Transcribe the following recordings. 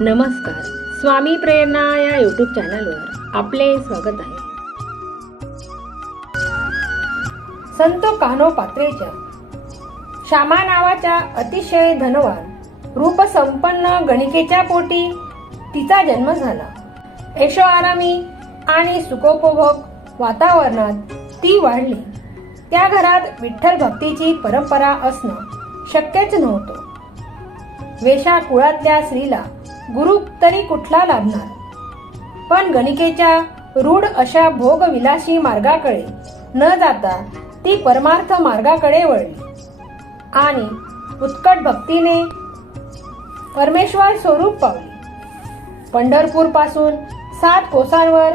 नमस्कार. स्वामी प्रेरणा या यूट्यूब चॅनलवर आपले स्वागत आहे. संत कान्होपात्रेच्या श्यामा नावाच्या अतिशय धनवान रूपसंपन्न गणिकेच्या पोटी तिचा जन्म झाला. ऐशोआरामी आणि सुखोपभोग वातावरणात ती वाढली. त्या घरात विठ्ठल भक्तीची परंपरा असणं शक्यच नव्हतं. वेशा कुळातल्या स्त्रीला गुरु तरी कुठला लाभणार. पण गणिकेच्या रूढ अशा भोगविलासी मार्गाकडे न जाता ती परमार्थ मार्गाकडे वळली आणि उत्कट भक्तीने परमेश्वर स्वरूप पावली. पंढरपूर पासून 7 कोसांवर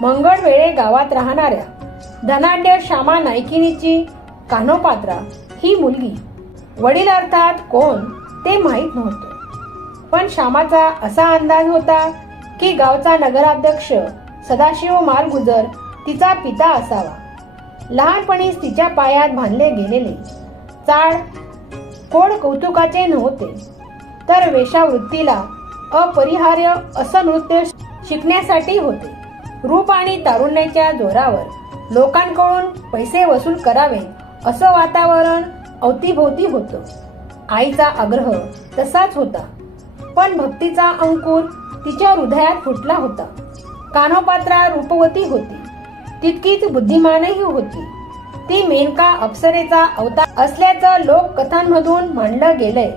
मंगळवेढे गावात राहणाऱ्या धनाढ्य श्यामा नायकिनीची कान्होपात्रा ही मुलगी. वडील अर्थात कोण ते माहीत नव्हतं. पण श्यामाचा असा अंदाज होता की गावचा नगराध्यक्ष सदाशिव मालगुजर तिचा पिता असावा. लहानपणीच तिच्या पायात बांधले गेलेले चाळ कोड कौतुकाचे नव्हते, तर वेश्यावृत्तीला अपरिहार्य असं नृत्य शिकण्यासाठी होते. रूप आणि तारुण्याच्या जोरावर लोकांकडून पैसे वसूल करावे असं वातावरण अवतीभोवती होतं. आईचा आग्रह तसाच होता, पण भक्तीचा अंकुर तिच्या हृदयात फुटला होता. कान्होपात्रा रूपवती होती, तितकीच बुद्धिमानही होती. ती मेनका अप्सरेचा अवतार असल्याचं लोककथांमधून मांडलं गेलंय.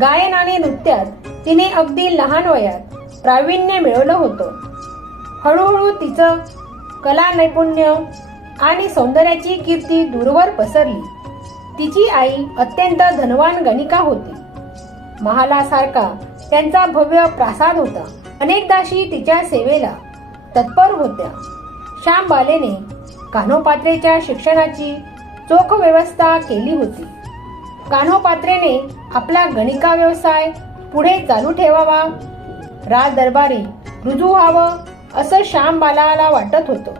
गायन आणि नृत्यात तिने अगदी लहान वयात प्रावीण्य मिळवलं होतं. हळूहळू तिचं कला नैपुण्य आणि सौंदर्याची कीर्ती दूरवर पसरली. तिची आई अत्यंत धनवान गणिका होती. महालासारखा त्यांचा भव्य प्रासाद होता. अनेकदाशी तिच्या सेवेला तत्पर होत्या. श्यामबालेने कान्होपात्रेच्या शिक्षणाची चोख व्यवस्था केली होती. कान्होपात्रेने आपला गणिका व्यवसाय पुढे चालू ठेवावा, राज दरबारी रुजू व्हावं असं श्यामबालाला वाटत होतं.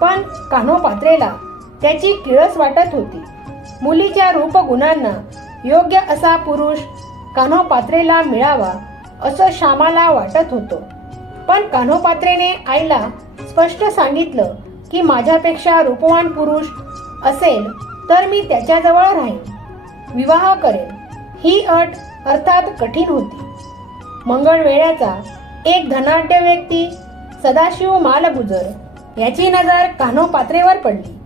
पण कान्होपात्रेला त्याची किळस वाटत होती. मुलीच्या रूपगुणांना योग्य असा पुरुष कान्होपात्रेला मिळावा असं श्यामाला वाटत होतं. पण कान्होपात्रेने आईला स्पष्ट सांगितलं की माझ्यापेक्षा रूपवान पुरुष असेल तर मी त्याच्याजवळ राहीन, विवाह करेन. ही अट अर्थात कठीण होती. मंगळवेढ्याचा एक धनाढ्य व्यक्ती सदाशिव मालगुजर याची नजर कान्होपात्रेवर पडली.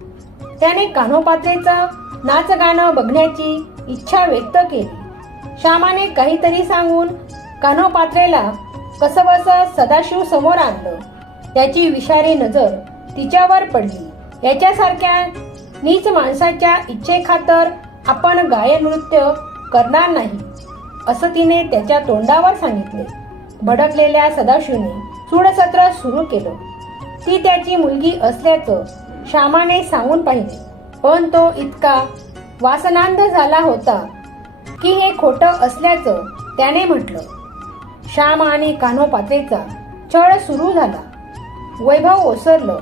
त्याने कान्होपात्रेचं नाचगाणं बघण्याची इच्छा व्यक्त केली. श्यामाने काहीतरी सांगून कान्होपात्रेला कसबस सदाशिव समोर आणलं. त्याची विषारी नजर तिच्यावर पडली. याच्यासारख्या नीच माणसाच्या इच्छेखातर आपण गायन नृत्य करणार नाही असं तिने त्याच्या तोंडावर सांगितले. भडकलेल्या सदाशिवने सूडसत्र सुरू केलं. ती त्याची मुलगी असल्याचं श्यामाने सांगून पाहिले, पण तो इतका वासनांध झाला होता की हे खोटं असल्याचं त्याने म्हटलं. श्याम आणि कान्होपात्रेचा छळ सुरू झाला. वैभव ओसरलं.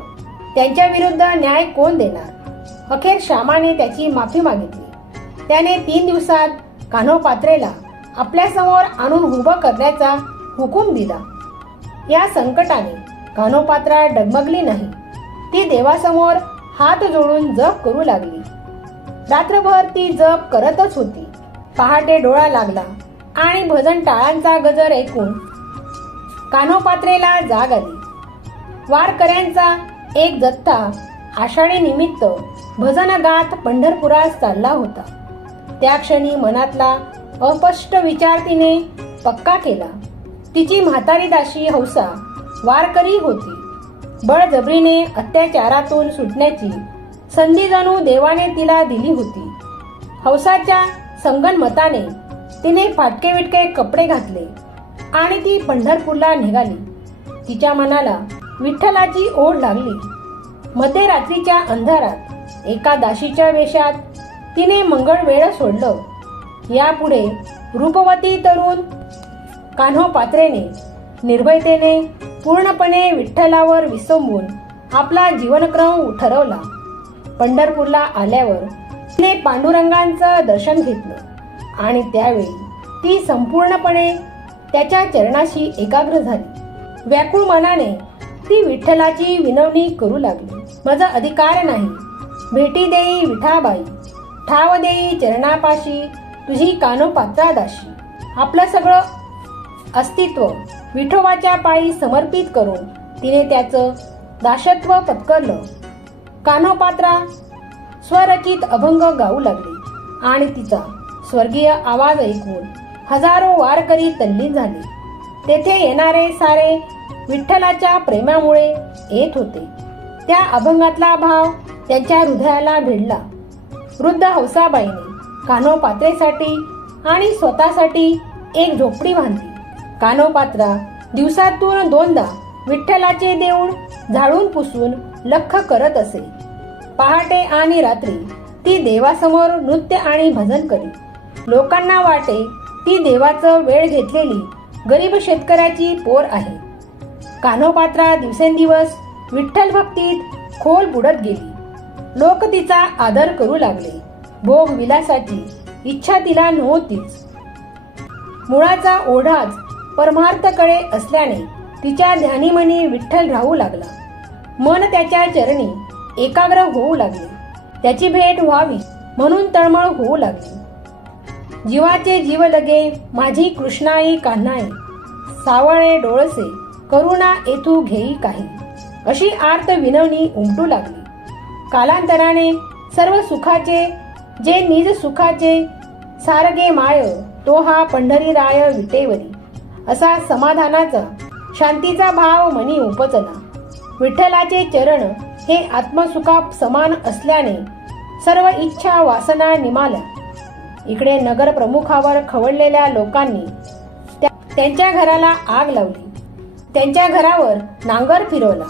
त्यांच्या विरुद्ध न्याय कोण देणार. अखेर श्यामाने त्याची माफी मागितली. त्याने 3 दिवसात कान्होपात्रेला आपल्यासमोर आणून उभं करण्याचा हुकूम दिला. या संकटाने कान्होपात्रा डगमगली नाही. ती देवासमोर हात जोडून जप करू लागली. रात्रभर ती जप करतच होती. पहाटे डोळा लागला आणि भजन टाळांचा गजर ऐकून कान्होपात्रेला जाग आली. वारकऱ्यांचा एक जथ्था आषाढी निमित्त भजन गात पंढरपुरात चालला होता. त्या क्षणी मनातला अस्पष्ट विचार तिने पक्का केला. तिची म्हातारी दाशी हौसा वारकरी होती. बळजबरीने अत्याचारातून सुटण्याची संधी जणू देवाने तिला दिली होती. हौसाच्या संगनमताने तिने फाटके विटके कपडे घातले आणि ती पंढरपूरला निघाली. तिच्या मनाला विठ्ठलाची ओढ लागली. मध्यरात्रीच्या अंधारात एका दाशीच्या वेशात तिने मंगळवेढ सोडलं. यापुढे रूपवती तरुण कान्होपात्रेने निर्भयतेने पूर्णपणे विठ्ठलावर विसंबून आपला जीवनक्रम ठरवला. पंढरपूरला आल्यावर तिने पांडुरंगांचं दर्शन घेतलं आणि त्यावेळी ती संपूर्णपणे त्याच्या चरणाशी एकाग्र झाली. व्याकुळ मनाने ती विठ्ठलाची विनवणी करू लागली. माझा अधिकार नाही, भेटी देई विठाबाई, ठाव देई चरणापाशी, तुझी कानोपात्रा दाशी. आपलं सगळं अस्तित्व विठोबाच्या पायी समर्पित करून तिने त्याचं दासत्व पत्करलं. कान्होपात्रा स्वरचित अभंग गाऊ लागली आणि तिचा स्वर्गीय आवाज ऐकून हजारो वारकरी तल्लीन झाले. तेथे येणारे सारे विठ्ठलाच्या प्रेमामुळे येत होते. त्या अभंगातला भाव त्यांच्या हृदयाला भिडला. वृद्ध हौसाबाईने कान्होपात्रेसाठी आणि स्वतःसाठी एक झोपडी बांधली. कान्होपात्रा दिवसातून 2दा विठ्ठलाचे देऊळ झाडून पुसून लख्ख करत असे. पहाटे आणि रात्री ती देवासमोर नृत्य आणि भजन करी. लोकांना वाटे ती देवाचं वेळ घेतलेली गरीब शेतकऱ्याची पोर आहे. कान्होपात्रा दिवसेंदिवस विठ्ठल भक्तीत खोल बुडत गेली. लोक तिचा आदर करू लागले. भोग विलासाची इच्छा तिला नव्हतीच. मुळाचा ओढाच परमार्थकडे असल्याने तिच्या ध्यानीमनी विठ्ठल राहू लागला. मन त्याच्या चरणी एकाग्र होऊ लागले. त्याची भेट व्हावी म्हणून तळमळ होऊ लागली. जीवाचे जीव लगे माझी कृष्णाई कान्हाई, सावळे डोळसे करुणा येथू घेई काही, अशी आर्त विनवणी उमटू लागली. कालांतराने सर्व सुखाचे जे निज सुखाचे सारगे माय, तो हा पंढरीराय विटेवरी, असा समाधानाचा शांतीचा भाव मनी उपचला. विठ्ठलाचे चरण हे आत्मसुखा समान असल्याने सर्व इच्छा वासना निमाल्या. इकडे नगर प्रमुखावर खवळलेल्या लोकांनी त्यांच्या घराला आग लावली. त्यांच्या घरावर नांगर फिरवला.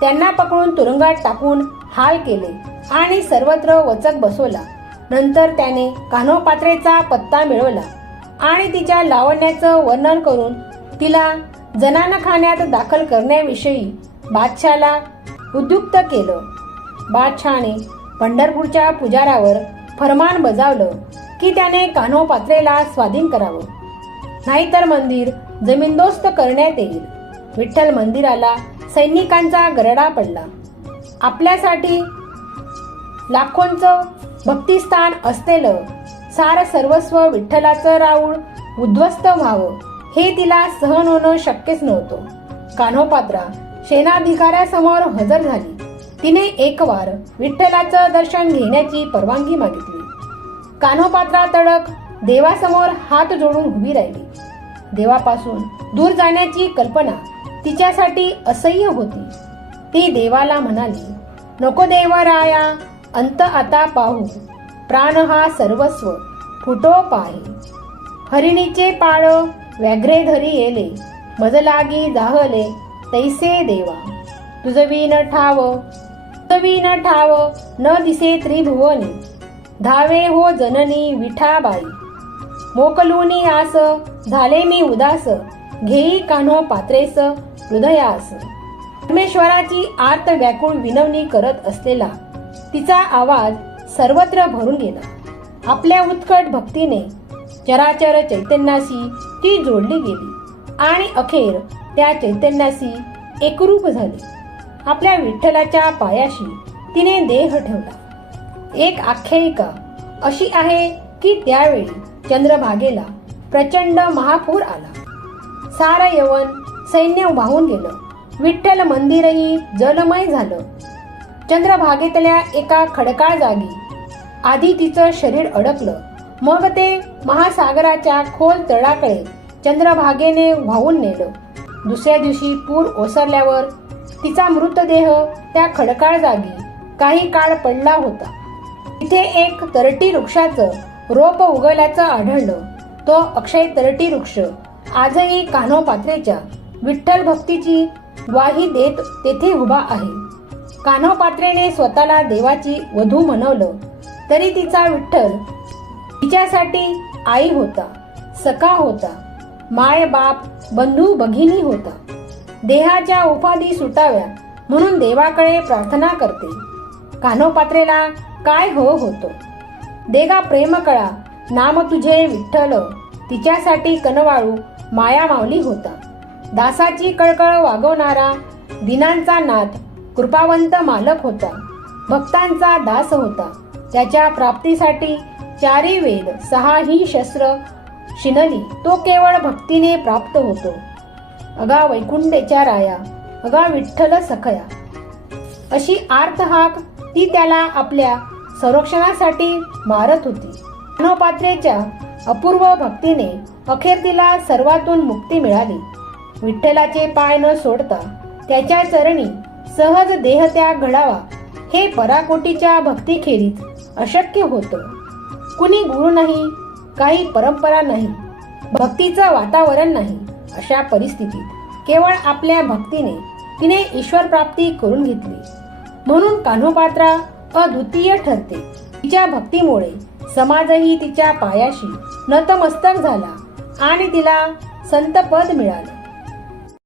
त्यांना पकडून तुरुंगात टाकून हाल केले आणि सर्वत्र वचक बसवला. नंतर त्याने कान्होपात्रेचा पत्ता मिळवला आणि तिच्या लावण्याचं वर्णन करून तिला जनानखान्यात दाखल करण्याविषयी बादशाला उद्युक्त केलं. बादशाने पंढरपूरच्या पुजारावर फरमान बजावलं की त्याने कान्होपात्रेला स्वाधीन करावं, नाहीतर मंदिर जमीनदोस्त करण्यात येईल. विठ्ठल मंदिराला सैनिकांचा गरडा पडला. आपल्यासाठी लाखोंचं भक्तिस्थान असलेलं सार सर्वस्व विठ्ठलाचं राऊळ उद्ध्वस्त व्हावं हे तिला सहन होणं शक्यच नव्हतं. कान्होपात्रा सेनाधिकाऱ्यासमोर हजर झाली. तिने एक वार विठ्ठलाचं दर्शन घेण्याची परवानगी मागितली. कान्होपात्रा तडक देवासमोर हात जोडून उभी राहिली. देवापासून दूर जाण्याची कल्पना तिच्यासाठी असह्य होती. ती देवाला म्हणाली, नको देवराया, अंत आता पाहू, प्राण हा सर्वस्व फुटो पाहे. हरिणीचे पाळ व्याघ्रे धरी येले, मजलागी जाहले तैसे देवा. तुझवी न ठाव न दिसे त्रिभुवनी, धावे हो जननी विठाबाई. मोकलूनी आस झाले मी उदास, घेई कान्होपात्रेस हृदयास. परमेश्वराची आर्त व्याकुळ विनवणी करत असलेला तिचा आवाज सर्वत्र भरून गेला. आपल्या उत्कट भक्तीने चराचर चैतन्याशी ती जोडली गेली आणि अखेर त्या चैतन्याशी एकरूप झाली. आपल्या विठ्ठलाच्या पायाशी तिने देह ठेवला. एक आख्यायिका अशी आहे की त्यावेळी चंद्रभागेला प्रचंड महापूर आला. सारं यवन सैन्य वाहून गेलं. विठ्ठल मंदिरही जलमय झालं. चंद्रभागेतल्या एका खडकाळ जागी आधी तिचं शरीर अडकलं. मग ते महासागराच्या खोल तळाकडे चंद्रभागेने वाहून नेलं. दुसऱ्या दिवशी पूर ओसरल्यावर तिचा मृतदेह त्या खडकाळ जागी काही काळ पडला होता. तिथे एक तरटी वृक्षाचं रोप उगवल्याचं आढळलं. तो अक्षय तरटी वृक्ष आजही कान्होपात्रेच्या विठ्ठल भक्तीची ग्वाही देत तेथे उभा आहे. कान्होपात्रेने स्वतःला देवाची वधू म्हणवलं तरी तिचा विठ्ठल तिच्यासाठी आई होता, सखा होता, माय बाप बंधू भगिनी होता. देहाच्या उपाधी सुटाव्या म्हणून देवाकडे प्रार्थना करते. कान्होपात्रेला काय हो होतो. देगा प्रेम कळा नाम तुझे विठ्ठल, तिच्यासाठी कनवाळू माया माऊली होता. दासाची कळकळ वागवणारा दिनांचा नाथ कृपावंत मालक होता. भक्तांचा दास होता. त्याच्या प्राप्तीसाठी 4 वेद 6 शस्त्र शिनली तो केवळ भक्तीने प्राप्त होतो. अगा वैकुंठेच्या राया, अगा विठ्ठल सखया, अशी आर्त हाक ती त्याला आपल्या संरक्षणासाठी मारत होती. कान्होपात्रेच्या अपूर्व भक्तीने अखेर तिला सर्वातून मुक्ती मिळाली. विठ्ठलाचे पाय न सोडता त्याच्या चरणी सहज देहत्याग घडावा हे पराकोटीच्या भक्तीखेरीज अशक्य होतं. कुणी गुरु नाही, काही परंपरा नाही, भक्तीचं वातावरण नाही. अशा परिस्थितीत केवळ आपल्या भक्तीने तिने ईश्वर प्राप्ती करून घेतली. म्हणून कान्होपात्रा अद्वितीय ठरते. तिच्या भक्तीमुळे समाजही तिच्या पायाशी नतमस्तक झाला आणि तिला संतपद मिळालं.